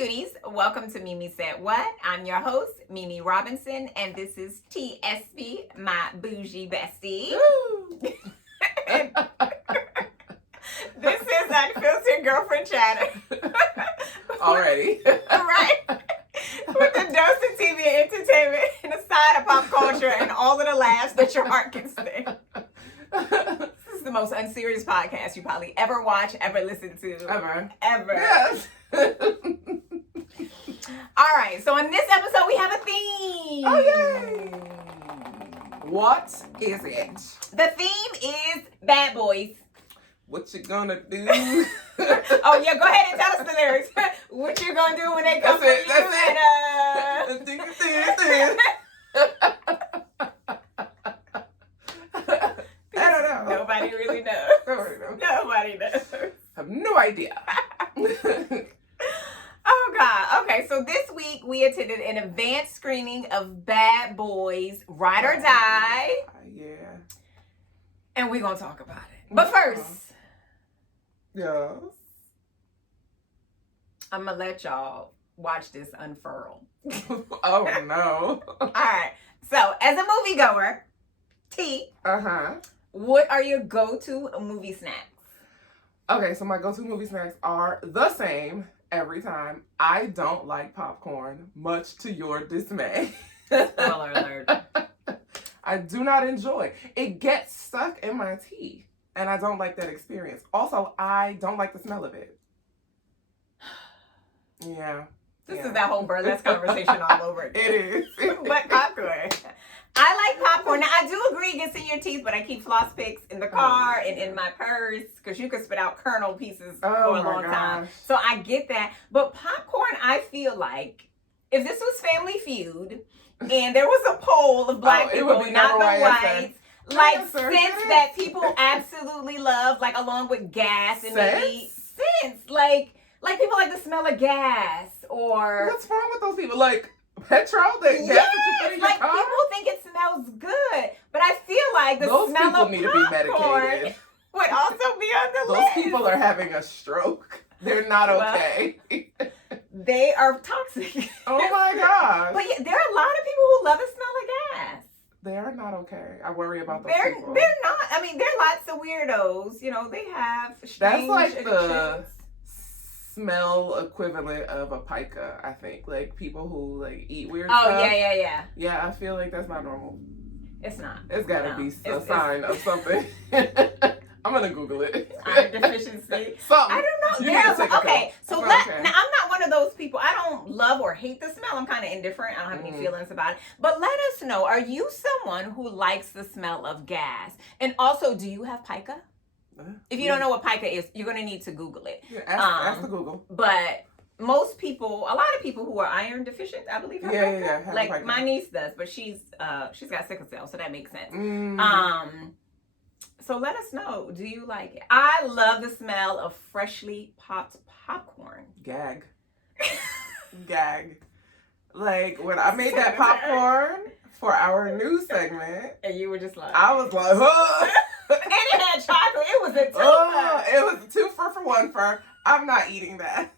cuties, welcome to Mimi Said What. I'm your host, Mimi Robinson, and this is Espi, my bougie bestie. This is Unfiltered Girlfriend Chatter. Already. Right? With a dose of TV and entertainment and a side of pop culture and all of the laughs that your heart can stand. This is the most unserious podcast you probably ever watch, ever listen to. Ever. Yes. All right, so in this episode, we have a theme. Oh, yay. What is it? The theme is bad boys. What you gonna do? Oh, yeah, go ahead and tell us the lyrics. What you gonna do when they come for you? That's it. I don't know. Nobody really knows. Nobody knows. I have no idea. Oh, God. Okay, so this week we attended an advanced screening of Bad Boys, Ride or Die. Yeah. And we're going to talk about it. But first, yes, I'm going to let y'all watch this unfurl. Oh, no. All right. So, as a moviegoer, T, what are your go-to movie snacks? Okay, so my go-to movie snacks are the same every time. I don't like popcorn, much to your dismay. Spoiler alert. I do not enjoy. It gets stuck in my teeth, and I don't like that experience. Also, I don't like the smell of it. Yeah. This is that whole burlesque conversation all over again. It is. But popcorn. I like popcorn. Now, I do agree it gets in your teeth, but I keep floss picks in the car and in my purse because you can spit out kernel pieces for a long time. So I get that. But popcorn, I feel like if this was Family Feud and there was a poll of black people, not the whites, like scents that people absolutely love, like along with gas and maybe scents, like people like the smell of gas or... What's wrong with those people? Like... petrol? Gas that you put in your car? People think it smells good, but I feel like the those smell people of need to be popcorn medicated. would also be on the list. Those people are having a stroke. They're not okay. They are toxic. Oh my gosh. But yeah, there are a lot of people who love the smell of gas. They are not okay. I worry about those people. They're not. I mean, there are lots of weirdos. You know, they have strange That's like addictions. the smell equivalent of a pica, I think. Like people who like eat weird stuff. Oh, yeah. Yeah, I feel like that's not normal. It's not. It's gotta be a sign of something. I'm gonna Google it. Iron deficiency. Something. I don't know. Okay, so now I'm not one of those people. I don't love or hate the smell. I'm kind of indifferent. I don't have any feelings about it. But let us know, are you someone who likes the smell of gas? And also, do you have pica? If you don't know what pica is, you're going to need to Google it. Yeah, ask the Google. But most people, a lot of people who are iron deficient, I believe, have pica. Yeah. Like pica. my niece does, but she's got sickle cell, so that makes sense. So let us know. Do you like it? I love the smell of freshly popped popcorn. Gag. Like when I made that popcorn for our news segment, And you were just like, I was like, huh. And it had chocolate. It was a twofer. It was a twofer for one for. I'm not eating that.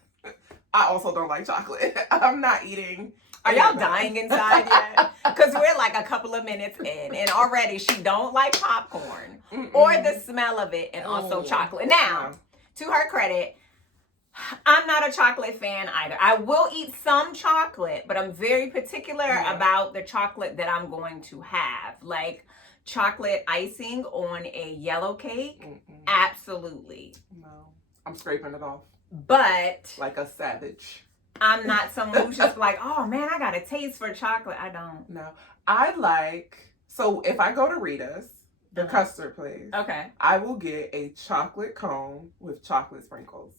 I also don't like chocolate. I'm not eating. Are y'all dying inside yet? Because we're like a couple of minutes in, and already she don't like popcorn or the smell of it, and also chocolate. Now, to her credit, I'm not a chocolate fan either. I will eat some chocolate, but I'm very particular about the chocolate that I'm going to have. Like chocolate icing on a yellow cake, absolutely. No, I'm scraping it off. But like a savage. I'm not someone who's just like, oh man, I got a taste for chocolate. I don't. No, I like. So if I go to Rita's, the custard place, I will get a chocolate cone with chocolate sprinkles.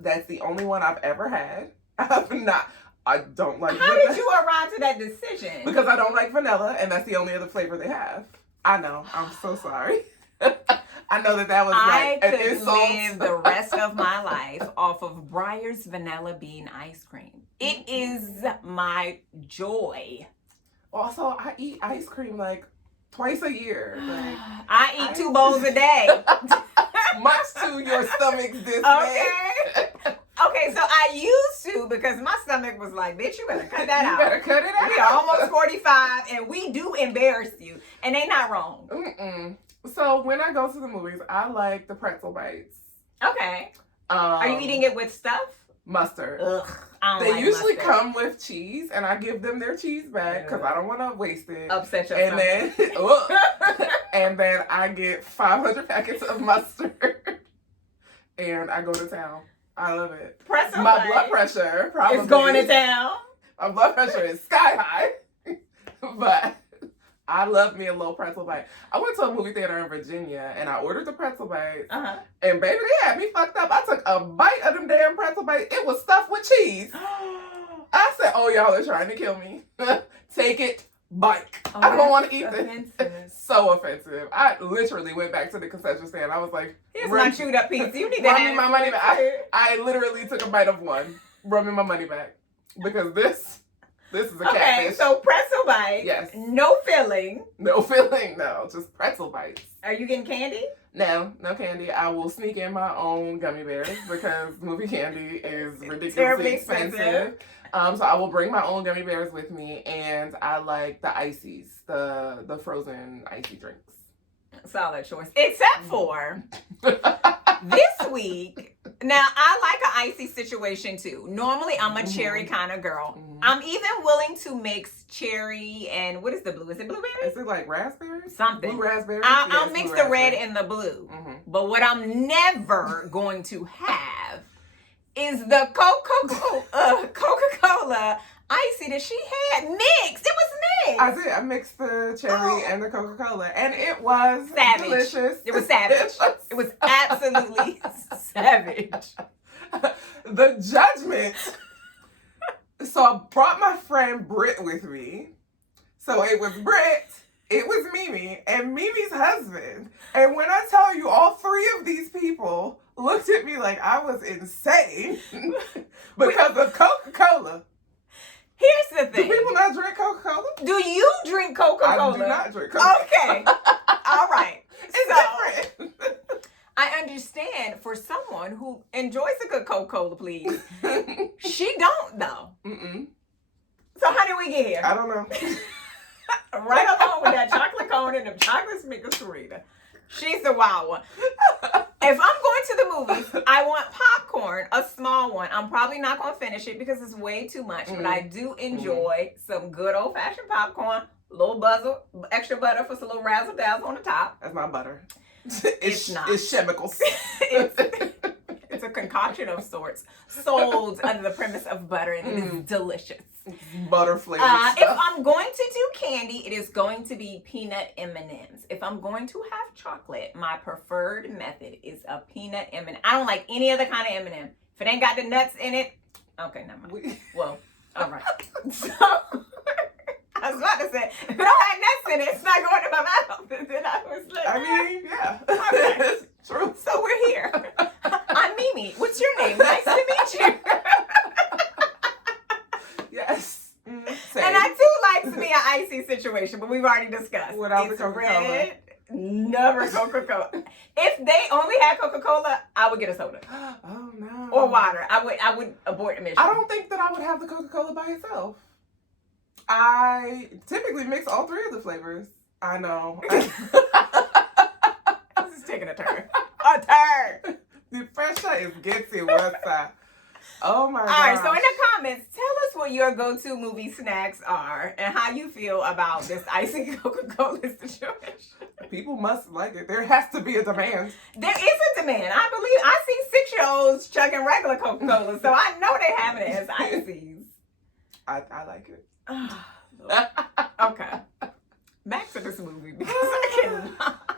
That's the only one I've ever had. I don't like How did you arrive to that decision? Because I don't like vanilla, and that's the only other flavor they have. I know. I'm so sorry. I know that was like an insult. I could live the rest of my life off of Breyer's vanilla bean ice cream. It is my joy. Also, I eat ice cream like twice a year. Like, I eat 2 bowls a day. Much to your stomach's dismay. Okay, so I used to because my stomach was like, bitch, you better cut that out. You better cut it out. We are almost 45 and we do embarrass you. And they not wrong. Mm-mm. So when I go to the movies, I like the pretzel bites. Okay. Are you eating it with stuff? Mustard. Ugh, they usually come with cheese, and I give them their cheese back because I don't want to waste it. Upset yourself. And then I get 500 packets of mustard, and I go to town. I love it. My blood pressure probably is going to town. My blood pressure is sky high, but I love me a little pretzel bite. I went to a movie theater in Virginia and I ordered the pretzel bites. And baby, they had me fucked up. I took a bite of them damn pretzel bites. It was stuffed with cheese. I said, oh, y'all are trying to kill me. Take it, bite. Oh, I don't want to eat this. So offensive. I literally went back to the concession stand. I was like, here's my chewed up pizza. You need to run me my money back. I literally took a bite of one. Run me my money back. Because this is a catfish. Okay, so pretzel bites. Yes. No filling. No filling, no. Just pretzel bites. Are you getting candy? No candy. I will sneak in my own gummy bears because movie candy is ridiculously expensive. So I will bring my own gummy bears with me, and I like the ices, the frozen icy drinks. Solid choice. Except for this week. Now, I like an icy situation too. Normally, I'm a cherry kind of girl. I'm even willing to mix cherry and what is the blue? Is it blueberry? Is it like raspberry? Something. Blue raspberry? I'll mix the red and the blue. But what I'm never going to have is the Coca-Cola icy that she had mixed. It was mixed. I did. I mixed the cherry and the Coca-Cola, and it was savage. Delicious. It was savage. It was absolutely savage. The judgment. So I brought my friend Britt with me. So it was Britt, it was Mimi, and Mimi's husband. And when I tell you, all three of these people looked at me like I was insane because of Coca-Cola. Here's the thing. Do people not drink Coca-Cola? Do you drink Coca-Cola? I do not drink Coca-Cola. Okay. All right. It's different. I understand for someone who enjoys a good Coca-Cola, please. She don't, though. So how did we get here? I don't know. Right along with that chocolate cone and the chocolate Snickers Sarita. She's the wild one. If I'm going to the movies, I want popcorn, a small one. I'm probably not going to finish it because it's way too much, but I do enjoy some good old-fashioned popcorn, little extra butter for some little razzle-dazzle on the top. That's not butter. It's not. It's chemicals. It's a concoction of sorts, sold under the premise of butter, and it is delicious. Butter flavored If I'm going to do candy, it is going to be peanut M&Ms. If I'm going to have chocolate, my preferred method is a peanut M&M. I don't like any other kind of M&M. If it ain't got the nuts in it, okay, never mind. Well, all right. So, I was about to say, if it don't have nuts in it, it's not going to my mouth. And then I was like, yeah. Okay. True. So we're here. I'm Mimi. What's your name? Nice to meet you. Yes. Same. And I do like to be an icy situation, but we've already discussed. Without the Coca-Cola. Red, never Coca-Cola. If they only had Coca-Cola, I would get a soda. Oh no. Or water. I would abort the mission. I don't think that I would have the Coca-Cola by itself. I typically mix all three of the flavors. I know. This is taking a turn. A turn. The pressure is getting worse. Oh my god. All right, so in the comments, tell us what your go-to movie snacks are and how you feel about this icy Coca-Cola situation. People must like it. There has to be a demand. There is a demand. I see 6-year-olds chugging regular Coca-Cola, so I know they have it as ices. I like it. Okay. Back to this movie because I cannot.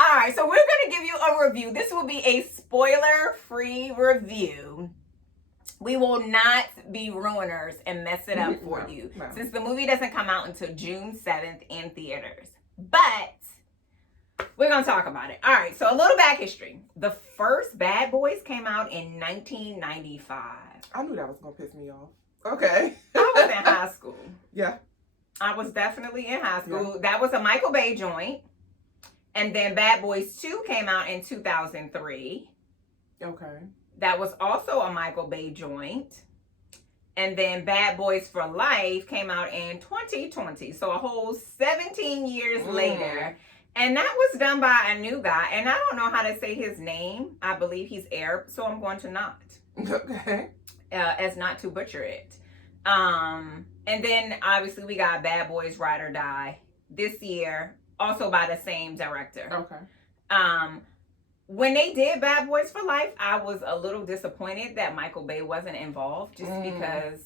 All right, so we're going to give you a review. This will be a spoiler-free review. We will not be ruiners and mess it up for you since the movie doesn't come out until June 7th in theaters. But we're going to talk about it. All right, so a little back history. The first Bad Boys came out in 1995. I knew that was going to piss me off. Okay. I was in high school. Yeah. I was definitely in high school. Yeah. That was a Michael Bay joint. And then Bad Boys 2 came out in 2003. Okay. That was also a Michael Bay joint. And then Bad Boys for Life came out in 2020. So a whole 17 years later. And that was done by a new guy. And I don't know how to say his name. I believe he's Arab. So I'm going to not. Okay. As not to butcher it. And then obviously we got Bad Boys Ride or Die this year. Also by the same director. Okay. When they did Bad Boys for Life, I was a little disappointed that Michael Bay wasn't involved just because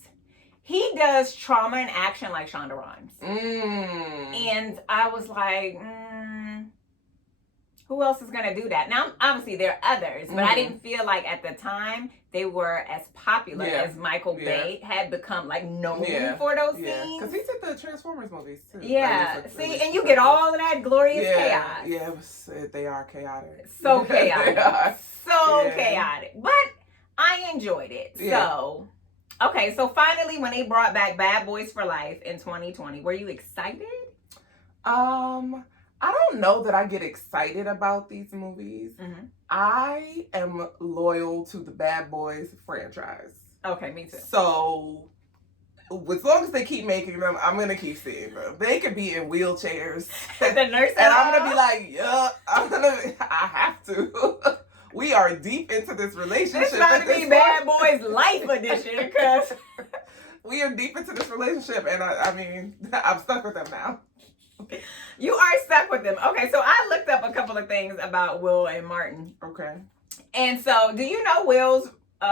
he does trauma and action like Shonda Rhimes. And I was like, who else is going to do that? Now, obviously, there are others, but I didn't feel like at the time they were as popular as Michael Bay had become, like, known for those scenes. Because he did the Transformers movies, too. Yeah. See, and you get all of that glorious chaos. Yeah, they are chaotic. So chaotic. So chaotic. But I enjoyed it. Yeah. So, okay, so finally, when they brought back Bad Boys for Life in 2020, were you excited? I don't know that I get excited about these movies. I am loyal to the Bad Boys franchise. Okay, me too. So, as long as they keep making them, I'm going to keep seeing them. They could be in wheelchairs. The nurse and I'm going to be like, yeah, I have to. We are deep into this relationship. It's about to be Bad Boys Life Edition because we are deep into this relationship. And I mean, I'm stuck with them now. You are stuck with them. Okay, so I looked up a couple of things about Will and Martin. Okay. And so, do you know Will's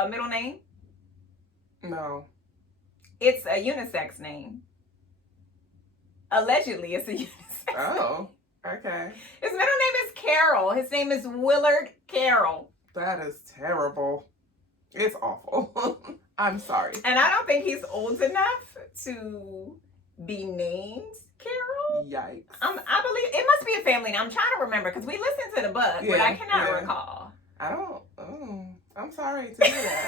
middle name? No. It's a unisex name. Allegedly, it's a unisex Oh, okay. His middle name is Carroll. His name is Willard Carroll. That is terrible. It's awful. I'm sorry. And I don't think he's old enough to be named Carol? Yikes. I believe it must be a family name. I'm trying to remember because we listened to the book, but I cannot recall. I don't. Oh, I'm sorry to hear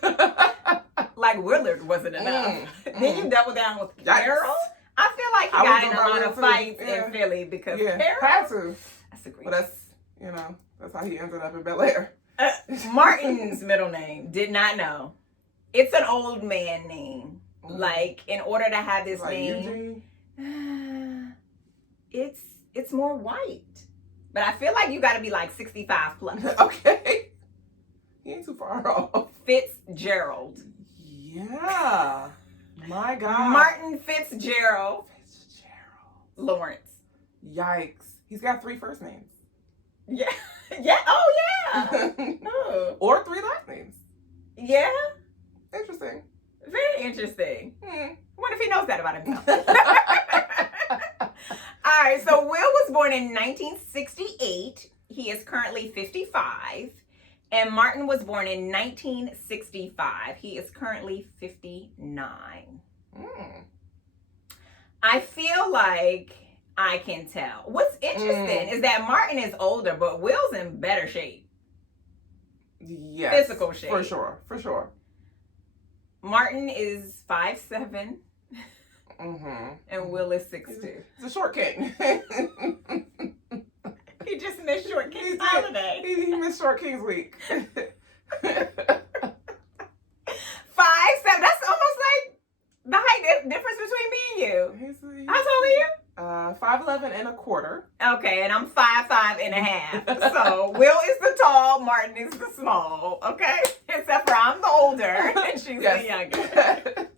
that. Like Willard wasn't enough. Then you double down with Carol. I feel like he got in a lot of fights in Philly because Carol had to. That's a great. But that's how he ended up in Bel Air. Martin's middle name, did not know. It's an old man name. Like, in order to have this name, it's more white. But I feel like you got to be like 65 plus. Okay. He ain't too far off. Fitzgerald. Yeah. My God. Martin Fitzgerald. Lawrence. Yikes. He's got 3 first names. Yeah. Yeah. Oh, yeah. Oh. Or 3 last names. Yeah. Interesting. Very interesting. What if he knows that about himself? All right, so Will was born in 1968. He is currently 55. And Martin was born in 1965. He is currently 59. I feel like I can tell. What's interesting is that Martin is older, but Will's in better shape. Yes. Physical shape. For sure. Martin is 5'7". And Will is 6'2". He's a short king. He just missed Short King's holiday. He missed Short King's week. 5'7". That's almost like the height difference between me and you. How tall are you? 5'11" and a quarter. Okay, and I'm 5'5" and a half. So Will is the tall, Martin is the small. Okay, except for I'm the older and she's the younger.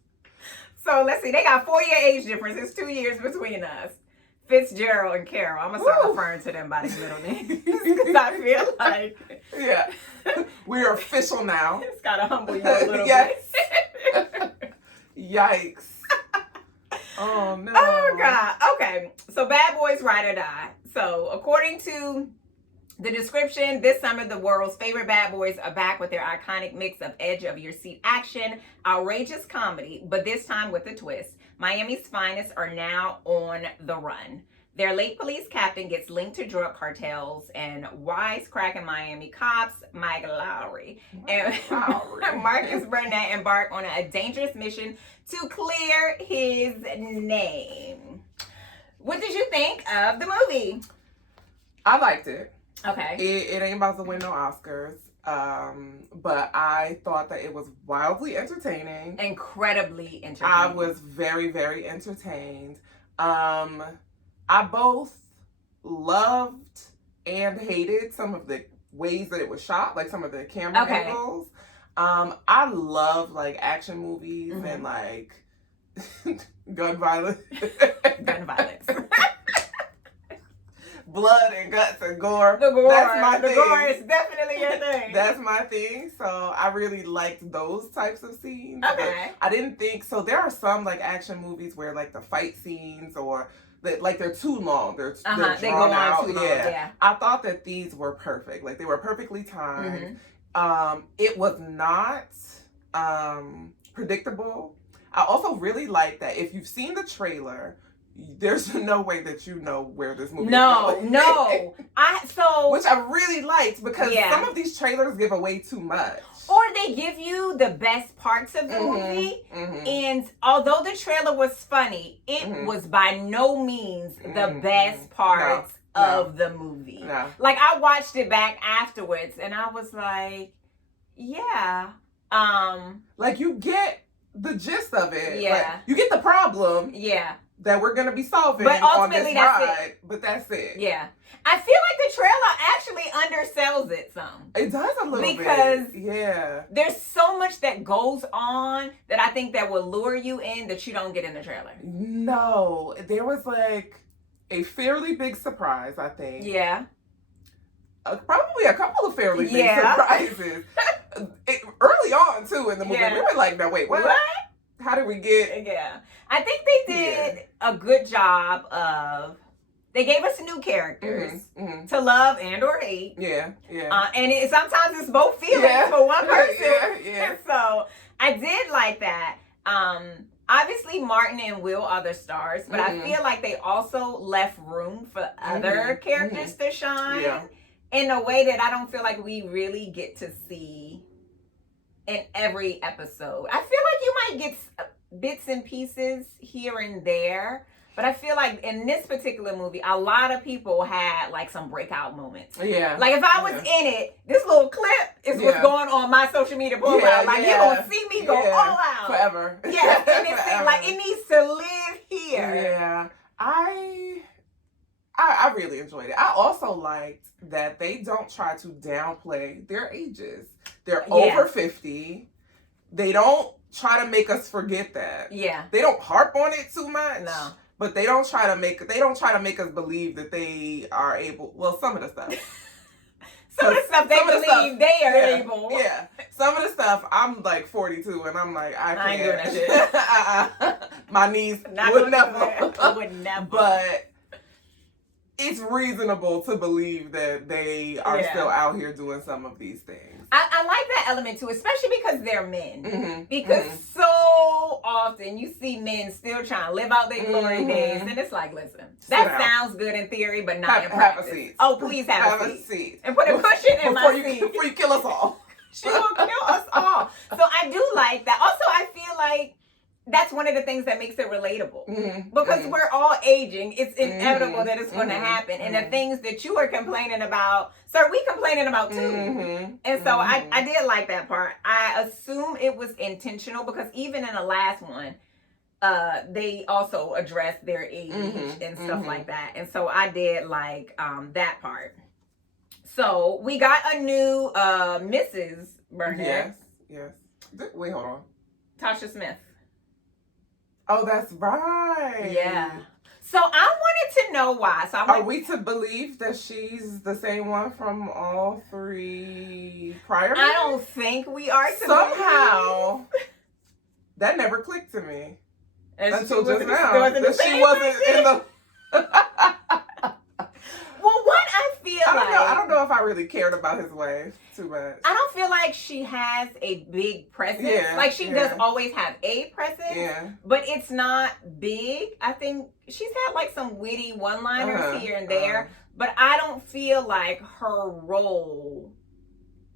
So let's see, they got 4-year age difference. It's 2 years between us. Fitzgerald and Carol. I'm gonna start referring to them by their middle names because I feel like we're official now. It's gotta humble you a little bit. Yikes. Oh no. Oh God. Okay. So Bad Boys Ride or Die. So according to the description, this summer the world's favorite bad boys are back with their iconic mix of edge of your seat action, outrageous comedy, but this time with a twist. Miami's finest are now on the run. Their late police captain gets linked to drug cartels and wisecracking Miami cops, Mike Lowry and Marcus Burnett embark on a dangerous mission to clear his name. What did you think of the movie? I liked it. Okay. It ain't about to win no Oscars. But I thought that it was wildly entertaining. Incredibly entertaining. I was very, very entertained. I both loved and hated some of the ways that it was shot, like some of the camera angles. I love like action movies and like gun violence. Gun violence. Blood and guts and gore. The gore. That's my thing. The gore is definitely your thing. That's my thing. So I really liked those types of scenes. Okay. I didn't think so. There are some like action movies where like the fight scenes or like they're too long. They're drawn they go on out. Too long. Yeah. I thought that these were perfect. Like they were perfectly timed. It was not predictable. I also really like that if you've seen the trailer, there's no way that you know where this movie is going. No. Which I really liked because some of these trailers give away too much. Or they give you the best parts of the movie. And although the trailer was funny, it was by no means the best parts of the movie. No. Like I watched it back afterwards and I was like, yeah. Like you get the gist of it. Yeah. Like, you get the problem. Yeah. That we're going to be solving but ultimately, on this that's ride. it. But that's it. Yeah. I feel like the trailer actually undersells it some. It does a little bit. Because there's so much that goes on that I think that will lure you in that you don't get in the trailer. No. There was like a fairly big surprise, I think. Yeah. Probably a couple of fairly big surprises. Early on, too, in the movie. We were like, no, wait, what? How did we get... Yeah. I think they did a good job of... They gave us new characters to love and or hate. Yeah. And sometimes it's both feelings for one person. Yeah. So I did like that. Obviously, Martin and Will are the stars, but I feel like they also left room for other characters to shine in a way that I don't feel like we really get to see in every episode. I feel like you might get bits and pieces here and there, but I feel like in this particular movie, a lot of people had like some breakout moments. Yeah. Like if I was in it, this little clip is what's going on my social media profile. Like you're gonna see me go all out forever. Yeah, and it's like it needs to live here. Yeah, I really enjoyed it. I also liked that they don't try to downplay their ages. They're over 50. They don't try to make us forget that. Yeah. They don't harp on it too much. No. But they don't try to make us believe that they are able. Well, some of the stuff. Some of the stuff they believe they are able. Yeah. Some of the stuff, I'm like 42 and I'm like, I ain't doing that shit. My knees would never. Would never. But it's reasonable to believe that they are still out here doing some of these things. I like that element too, especially because they're men. Because so often you see men still trying to live out their glory days, and it's like, listen, that sounds good in theory, but not in practice. Have a seat. Oh, please have a seat. And put a before, cushion in my seat. Before you kill us all. She will kill us all. So I do like that. Also, I feel like that's one of the things that makes it relatable. Because we're all aging. It's inevitable that it's going to happen. And the things that you are complaining about, sir, we complaining about too. And so I did like that part. I assume it was intentional because even in the last one, they also addressed their age and stuff like that. And so I did like that part. So we got a new Mrs. Burnett. Yes. Wait, hold on. Tasha Smith. Oh, that's right. Yeah. So I wanted to know why. So are we to believe that she's the same one from all three prior movies? I don't think we are to somehow. That never clicked to me until just now. That she wasn't in the. Well, what I feel I don't know if I really cared about his wife too much. I don't feel like she has a big presence. Like she does always have a presence, but it's not big. I think she's had like some witty one-liners here and there, but I don't feel like her role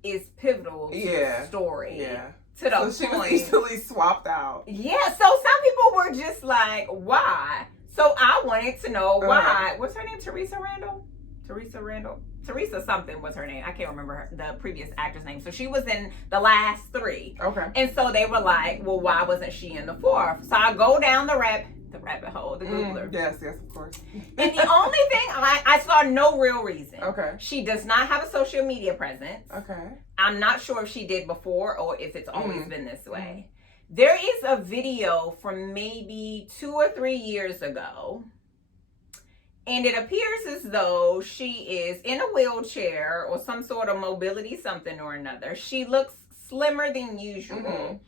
is pivotal to the story. Yeah. To the she was easily swapped out. Yeah. So some people were just like, why? So I wanted to know why. What's her name? Teresa Randall? Teresa something was her name. I can't remember the previous actress name. So she was in the last 3. Okay. And so they were like, well, why wasn't she in the 4th? So I go down the rabbit hole, the Googler. Yes, of course. And the only thing, I saw no real reason. Okay. She does not have a social media presence. Okay. I'm not sure if she did before or if it's always been this way. There is a video from maybe 2 or 3 years ago. And it appears as though she is in a wheelchair or some sort of mobility something or another. She looks slimmer than usual.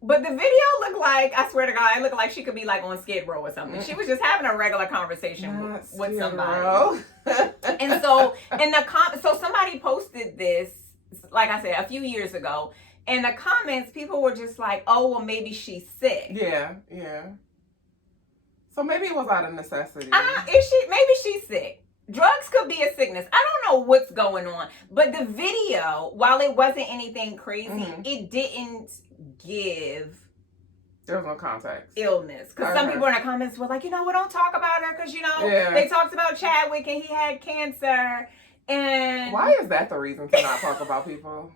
But the video looked like, I swear to God, it looked like she could be like on Skid Row or something. She was just having a regular conversation with somebody. And so so somebody posted this, like I said, a few years ago. In the comments, people were just like, oh, well, maybe she's sick. Yeah. So maybe it was out of necessity. Maybe she's sick. Drugs could be a sickness. I don't know what's going on. But the video, while it wasn't anything crazy, it didn't give... There was no context. Illness. Because some people in the comments were like, we don't talk about her because, they talked about Chadwick and he had cancer. And... Why is that the reason to not talk about people?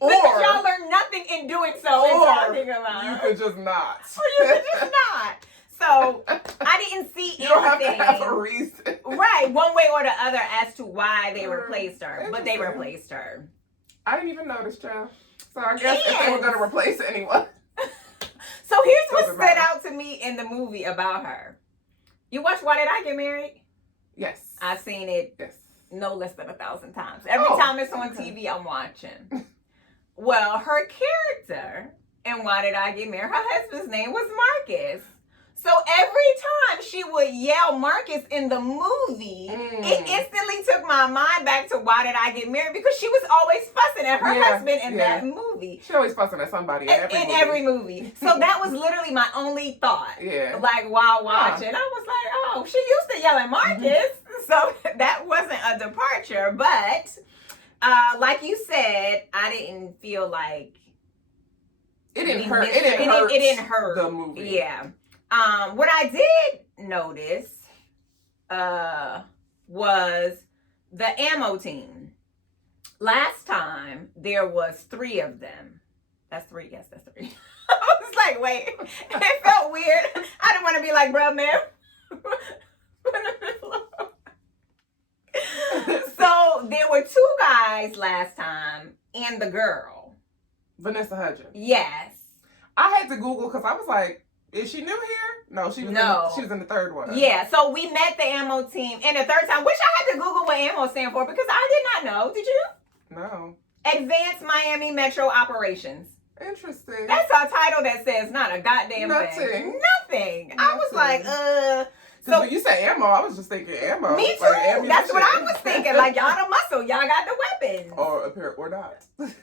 Because y'all learn nothing in doing so and talking about. You could just not. Or you could just not. So I didn't see anything. You don't have to have a reason. Right, one way or the other as to why they replaced her. But they replaced her. I didn't even notice, child. So I guess if they were going to replace anyone. So here's what stood out to me in the movie about her. You watched Why Did I Get Married? Yes. I've seen it no less than 1,000 times. Every time it's on TV, I'm watching. Well, her character in Why Did I Get Married, her husband's name was Marcus. So every time she would yell Marcus in the movie, it instantly took my mind back to Why Did I Get Married? Because she was always fussing at her husband in that movie. She always fussing at somebody in every movie. So that was literally my only thought. Yeah. Like while watching, I was like, oh, she used to yell at Marcus. So that wasn't a departure. But like you said, I didn't feel like it didn't hurt. It didn't hurt the movie. Yeah. What I did notice was the ammo team. Last time there was 3 of them. That's 3. Yes, that's 3. I was like, wait, it felt weird. I didn't want to be like, bro, man. So there were 2 guys last time and the girl. Vanessa Hudgens. Yes. I had to Google because I was like, is she new here? No, she was in the 3rd one. Yeah, so we met the ammo team in the 3rd time, which I had to Google what ammo stand for because I did not know. Did you? No. Advanced Miami Metro Operations. Interesting. That's a title that says not a goddamn thing. Nothing. I was like, So when you say ammo, I was just thinking ammo. Me too. Like that's what I was thinking. Like, y'all the muscle. Y'all got the weapons. Or not.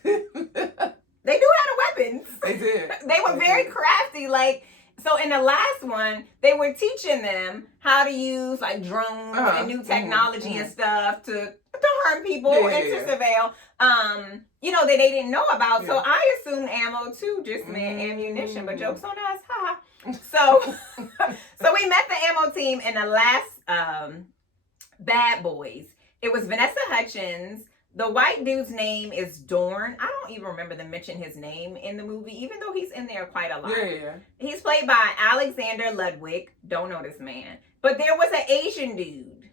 They do have the weapons. They did. They were very crafty. Like, so in the last one, they were teaching them how to use like drones and new technology and stuff to harm people and to surveil. That they didn't know about. Yeah. So I assumed ammo too just meant ammunition, but jokes on us, ha. So we met the ammo team in the last Bad Boys. It was Vanessa Hudgens. The white dude's name is Dorn. I don't even remember them mention his name in the movie, even though he's in there quite a lot. Yeah. He's played by Alexander Ludwig. Don't know this man. But there was an Asian dude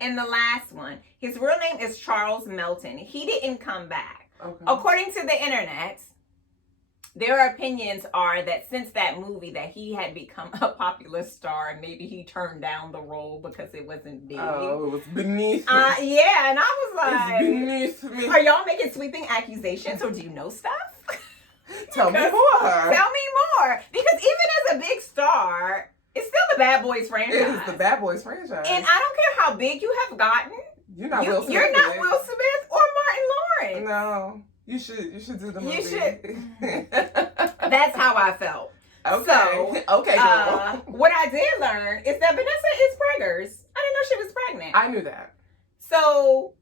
in the last one. His real name is Charles Melton. He didn't come back. Okay. According to the internet, their opinions are that since that movie that he had become a popular star and maybe he turned down the role because it wasn't big. Oh, it was beneath me. Yeah, and I was like, it's beneath me. Are y'all making sweeping accusations or do you know stuff? Tell me more. Tell me more. Because even as a big star, it's still the Bad Boys franchise. It is the Bad Boys franchise. And I don't care how big you have gotten. You're not Will Smith. You're not Will Smith or Martin Lawrence. No. You should do the movie. You should. That's how I felt. Okay. So, okay, girl. What I did learn is that Vanessa is preggers. I didn't know she was pregnant. I knew that. So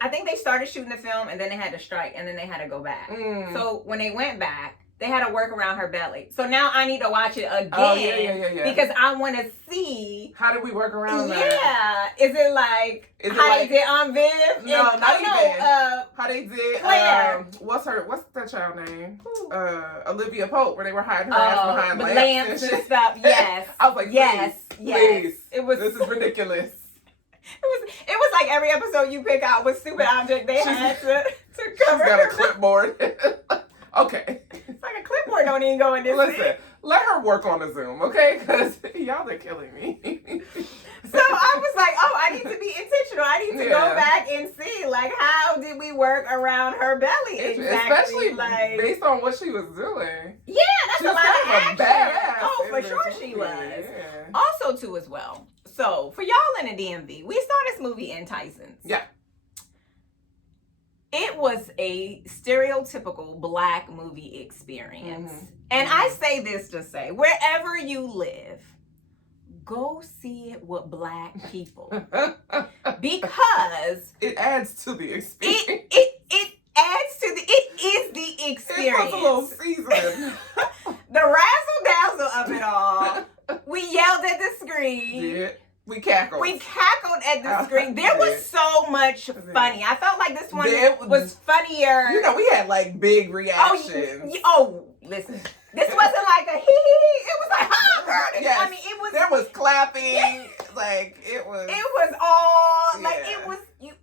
I think they started shooting the film and then they had to strike and then they had to go back. So when they went back, they had to work around her belly. So now I need to watch it again. Oh, yeah. Because I want to see. How did we work around that? Yeah. Is it like how they did on Viv? No, not even. How they did Claire. What's that child name? Olivia Pope, where they were hiding her ass behind lamps and stuff. Yes. I was like, please. This is ridiculous. It was like every episode you pick out what stupid object they had to cover. She's got a clipboard. Okay. It's like a clipboard don't even go in this. Listen, let her work on the Zoom, okay? Because y'all are killing me. So I was like, I need to be intentional. I need to go back and see, like, how did we work around her belly exactly? Especially like, based on what she was doing. Yeah, that's a lot of action. Badass for sure she was. Yeah. Also, too, as well. So, for y'all in the DMV, we saw this movie Enticed. Yeah. It was a stereotypical Black movie experience. Mm-hmm. And I say this to say, wherever you live, go see it with Black people. Because it adds to the experience. It adds to it is the experience. It was a little seasoned. The razzle-dazzle of it all. We yelled at the screen. Yeah. We cackled. At the screen. There was so much funny. I felt like this one was funnier. You know, we had like big reactions. Listen. This wasn't like a hee hee. It was like, girl. Yes. I mean, it was. There was clapping. Yeah. Like, it was. It was all, like, it was,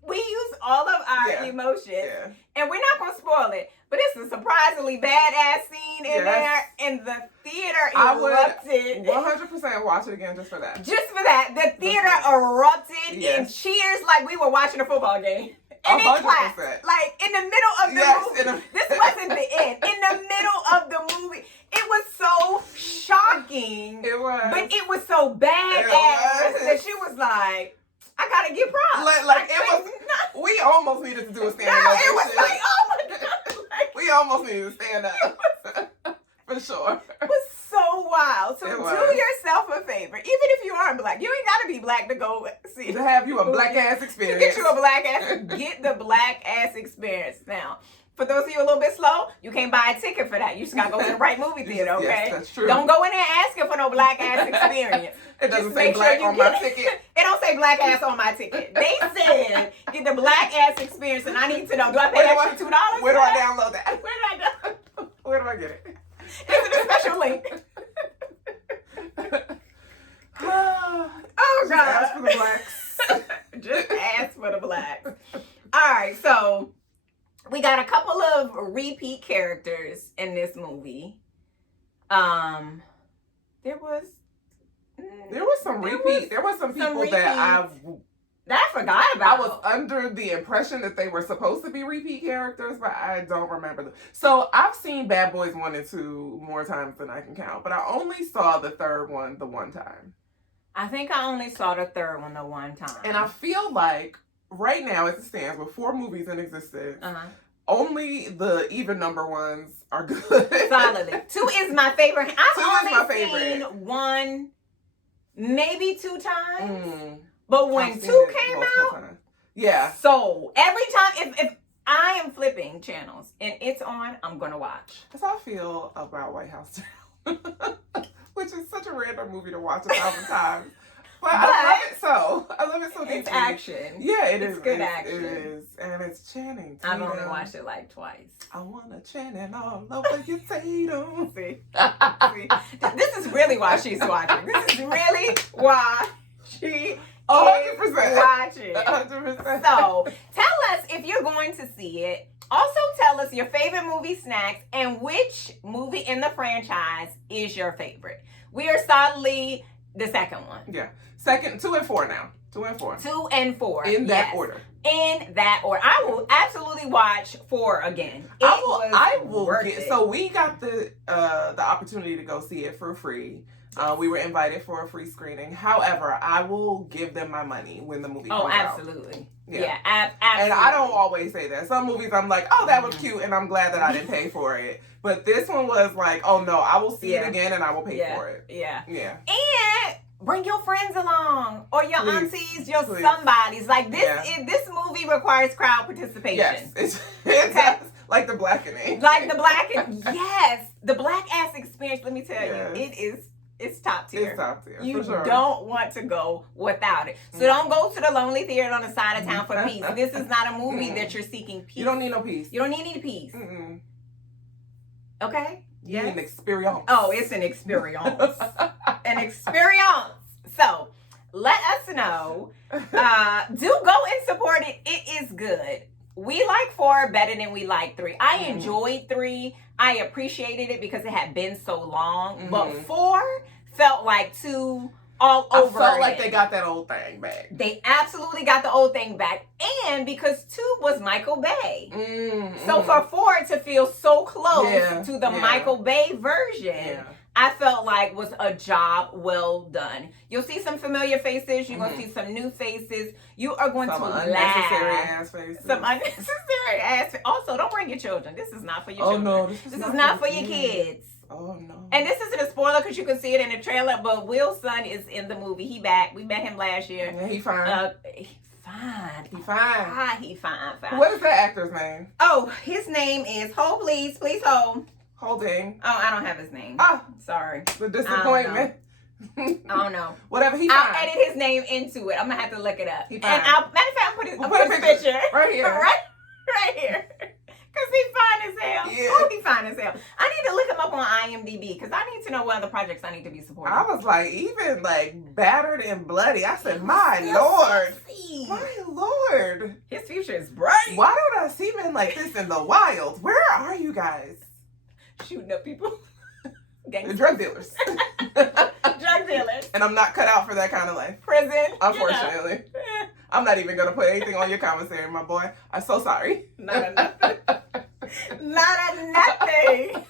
we used all of our emotions. Yeah. And we're not going to spoil it, but it's a surprisingly badass scene in there, and the theater erupted. I would 100% watch it again just for that. Just for that. The theater erupted in cheers like we were watching a football game. And 100%. It clapped. Like, in the middle of the movie. This wasn't the end. In the middle of the movie. It was so shocking. It was. But it was so badass that she was like, I gotta get props. We almost needed to do a standing ovation. It was like, oh my God. We almost needed to stand up. For sure. It was so wild. So do yourself a favor. Even if you aren't Black. You ain't gotta be Black to go see. To have you a Black ass experience. To get you a Black ass. Get the Black ass experience. Now, for those of you a little bit slow, you can't buy a ticket for that. You just gotta go to the right movie theater, okay? Yes, that's true. Don't go in there asking for no Black ass experience. It doesn't say Black on my ticket. It don't say Black ass on my ticket. They said get the Black ass experience, and I need to know. Do I pay extra $2? Where do I download that? Where do I get it? Is it a special link? Oh God! Just ask for the Blacks. Just ask for the Blacks. All right, so we got a couple of repeat characters in this movie. There was some repeat. There was some people that I forgot about. I was under the impression that they were supposed to be repeat characters, but I don't remember them. So I've seen Bad Boys 1 and 2 more times than I can count, but I only saw the third one the one time. I think I only saw the third one the one time. And I feel like right now, as it stands, with 4 movies in existence, only the even number ones are good. Solidly. 2 is my favorite. I've only seen 1, maybe 2 times. But when 2 came out, so every time, if I am flipping channels and it's on, I'm going to watch. That's how I feel about White House Down, which is such a random movie to watch 1,000 times. But I love it so deeply. It's action. Yeah, it's good action. It is. And it's Channing Tatum. I've only watched it like twice. I want to Channing all over your Tatum. See? This is really why she's watching. This is really why she 100%. Watching. 100%. So tell us if you're going to see it. Also tell us your favorite movie snacks and which movie in the franchise is your favorite. We are solidly the second one. Yeah. Second, 2 and 4 now. 2 and 4. 2 and 4. In that order. In that order. I will absolutely watch 4 again. I will get. So we got the opportunity to go see it for free. We were invited for a free screening. However, I will give them my money when the movie comes out. Absolutely. Yeah, absolutely. And I don't always say that. Some movies I'm like, oh, that was cute, and I'm glad that I didn't pay for it. But this one was like, oh no, I will see it again and I will pay for it. Yeah. Yeah. And bring your friends along or your aunties, your somebodies. Like this movie requires crowd participation. Yes, it does. Like the blackening. Like the blackening. Yes. The black ass experience, let me tell you, it's top tier. It's top tier. You for sure. don't want to go without it. So don't go to the lonely theater on the side of town for peace. This is not a movie that you're seeking peace. You don't need no peace. You don't need any peace. Okay? You need an experience. Oh, it's an experience. An experience. So let us know. Do go and support it. It is good. We like 4 better than we like 3. I enjoyed 3. I appreciated it because it had been so long. But 4 felt like 2 all over. I felt like they got that old thing back. They absolutely got the old thing back. And because 2 was Michael Bay. So for 4 to feel so close to the Michael Bay version, I felt like was a job well done. You'll see some familiar faces. You're going to see some new faces. You are going to laugh. Unnecessary ass faces. Some unnecessary ass faces. Also, don't bring your children. This is not for your children. No, this is not for your kids. Oh, no. And this isn't a spoiler because you can see it in the trailer, but Will's son is in the movie. He back. We met him last year. Yeah, he fine. He's fine. He fine. He fine. What is that actor's name? Oh, his name is, hold please hold. Holding. Oh, I don't have his name. Oh, sorry. The disappointment. I don't know. Whatever, he fine. I'll edit his name into it. I'm gonna have to look it up. He fine. And matter of fact, I'll put his picture right here. right here. Cause he's fine as hell. Yeah. Oh, he's fine as hell. I need to look him up on IMDb because I need to know what other projects I need to be supporting. I was like, even like battered and bloody. I said, my Lord. Sexy. My Lord. His future is bright. Why don't I see men like this in the wild? Where are you guys? Shooting up people. Drug dealers. Drug dealers. And I'm not cut out for that kind of life. Prison. Unfortunately. I'm not even going to put anything on your commissary, my boy. I'm so sorry. Not a nothing. Not a nothing.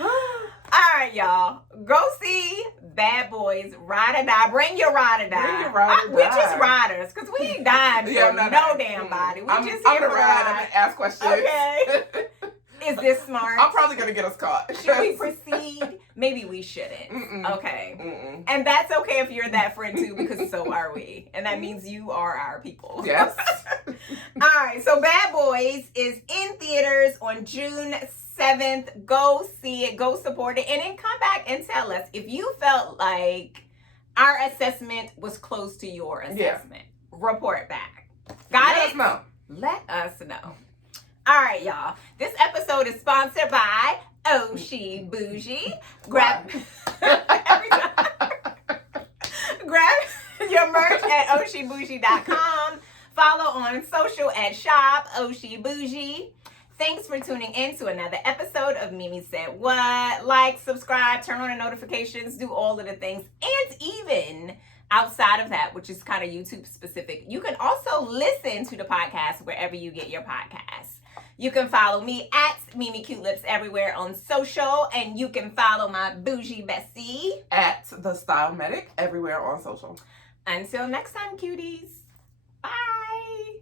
All right, y'all. Go see Bad Boys Ride or Die. Bring your ride or die. Bring your ride or die. We just riders because we ain't dying for no damn body. We I'm just going here to for ride ride. and ask questions. Okay. Is this smart? I'm probably going to get us caught. Should we proceed? Maybe we shouldn't. Okay. And that's okay if you're that friend too, because so are we. And that means you are our people. Yes. All right. So Bad Boys is in theaters on June 7th. Go see it. Go support it. And then come back and tell us if you felt like our assessment was close to your assessment. Report back. Got it? Let us know. Let us know. All right, y'all. This episode is sponsored by Oshi Bougie. Grab every time. Grab your merch at oshibougie.com. Follow on social at shop Oshi Bougie. Thanks for tuning in to another episode of Mimi Said What. Like, subscribe, turn on the notifications, do all of the things. And even outside of that, which is kind of YouTube specific, you can also listen to the podcast wherever you get your podcasts. You can follow me at Mimi Cute Lips everywhere on social, and you can follow my bougie bestie at The Style Medic everywhere on social. Until next time, cuties. Bye.